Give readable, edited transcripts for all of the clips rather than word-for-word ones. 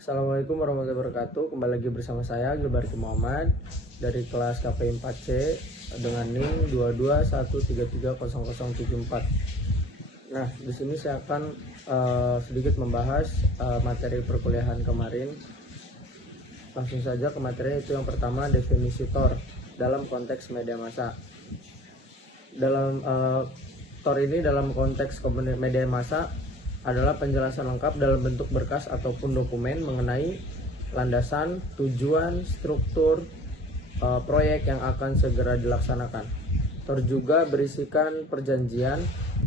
Assalamualaikum warahmatullahi wabarakatuh. Kembali lagi bersama saya Gilbarki Muhammad dari kelas KPI 4C dengan NIM 22133074. Nah, di sini saya akan sedikit membahas materi perkuliahan kemarin. Langsung saja ke materi. Itu yang pertama, definisi TOR dalam konteks media massa. Dalam TOR ini dalam konteks media massa adalah penjelasan lengkap dalam bentuk berkas ataupun dokumen mengenai landasan, tujuan, struktur proyek yang akan segera dilaksanakan. TOR juga berisikan perjanjian,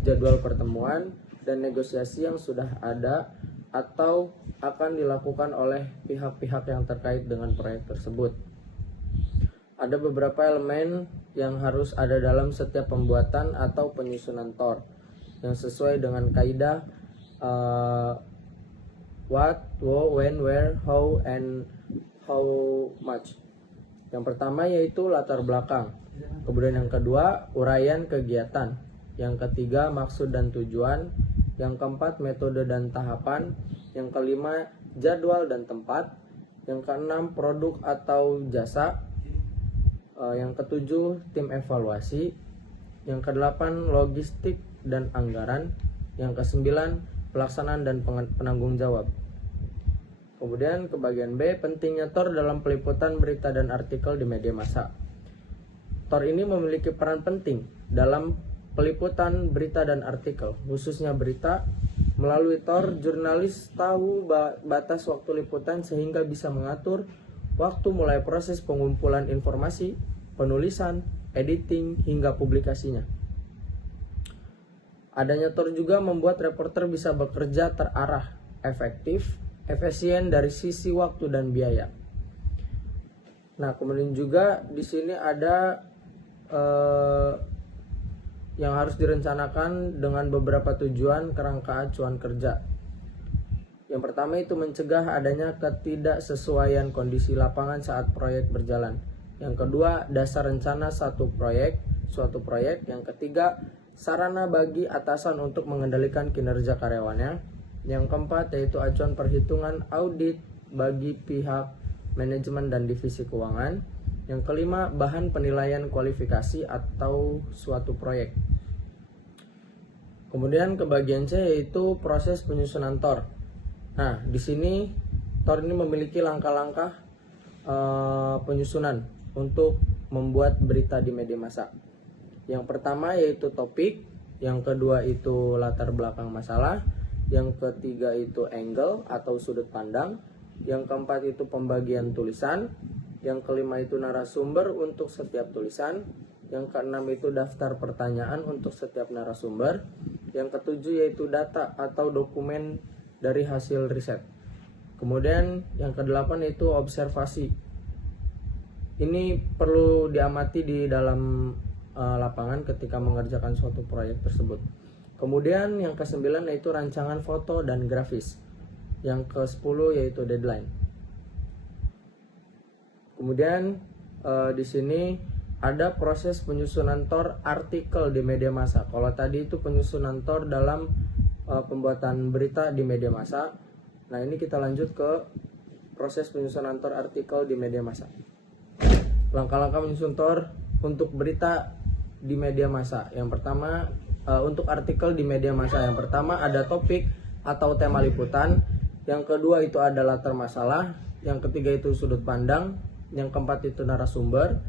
jadwal pertemuan, dan negosiasi yang sudah ada atau akan dilakukan oleh pihak-pihak yang terkait dengan proyek tersebut. Ada beberapa elemen yang harus ada dalam setiap pembuatan atau penyusunan TOR yang sesuai dengan kaidah what, when, where, how, and how much. Yang pertama yaitu latar belakang. Kemudian yang kedua, uraian kegiatan. Yang ketiga, maksud dan tujuan. Yang keempat, metode dan tahapan. Yang kelima, jadwal dan tempat. Yang keenam, produk atau jasa. Yang ketujuh, tim evaluasi. Yang kedelapan, logistik dan anggaran. Yang kesembilan, pelaksanaan dan penanggung jawab. Kemudian ke bagian B, pentingnya TOR dalam peliputan berita dan artikel di media massa. TOR ini memiliki peran penting dalam peliputan berita dan artikel, khususnya berita. Melalui TOR, jurnalis tahu batas waktu liputan sehingga bisa mengatur waktu mulai proses pengumpulan informasi, penulisan, editing, hingga publikasinya. Adanya TOR juga membuat reporter bisa bekerja terarah, efektif, efisien dari sisi waktu dan biaya. Nah, kemudian juga di sini ada yang harus direncanakan dengan beberapa tujuan kerangka acuan kerja. Yang pertama itu mencegah adanya ketidaksesuaian kondisi lapangan saat proyek berjalan. Yang kedua, dasar rencana suatu proyek. Yang ketiga, sarana bagi atasan untuk mengendalikan kinerja karyawannya. Yang keempat yaitu acuan perhitungan audit bagi pihak manajemen dan divisi keuangan. Yang kelima, bahan penilaian kualifikasi atau suatu proyek. Kemudian ke bagian C yaitu proses penyusunan TOR. Nah, di sini TOR ini memiliki langkah-langkah penyusunan untuk membuat berita di media massa. Yang pertama yaitu topik, yang kedua itu latar belakang masalah, yang ketiga itu angle atau sudut pandang, yang keempat itu pembagian tulisan, yang kelima itu narasumber untuk setiap tulisan, yang keenam itu daftar pertanyaan untuk setiap narasumber, yang ketujuh yaitu data atau dokumen dari hasil riset. Kemudian yang kedelapan itu observasi. Ini perlu diamati di dalam lapangan ketika mengerjakan suatu proyek tersebut. Kemudian yang ke-9 yaitu rancangan foto dan grafis. Yang ke-10 yaitu deadline. Kemudian di sini ada proses penyusunan TOR artikel di media massa. Kalau tadi itu penyusunan TOR dalam pembuatan berita di media massa. Nah, ini kita lanjut ke proses penyusunan TOR artikel di media massa. Langkah-langkah menyusun TOR untuk berita di media massa. Yang pertama, untuk artikel di media massa, yang pertama ada topik atau tema liputan, yang kedua itu ada latar masalah, yang ketiga itu sudut pandang, yang keempat itu narasumber,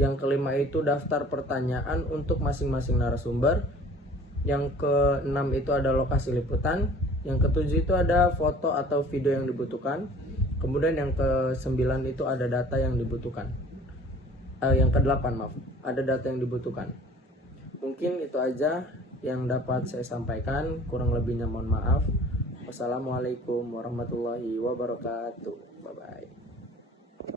yang kelima itu daftar pertanyaan untuk masing-masing narasumber, yang keenam itu ada lokasi liputan, yang ketujuh itu ada foto atau video yang dibutuhkan, kemudian yang ke-9 itu ada data yang dibutuhkan. Yang ke-8 ada data yang dibutuhkan. Mungkin itu aja yang dapat saya sampaikan, kurang lebihnya mohon maaf. Wassalamualaikum warahmatullahi wabarakatuh. Bye bye.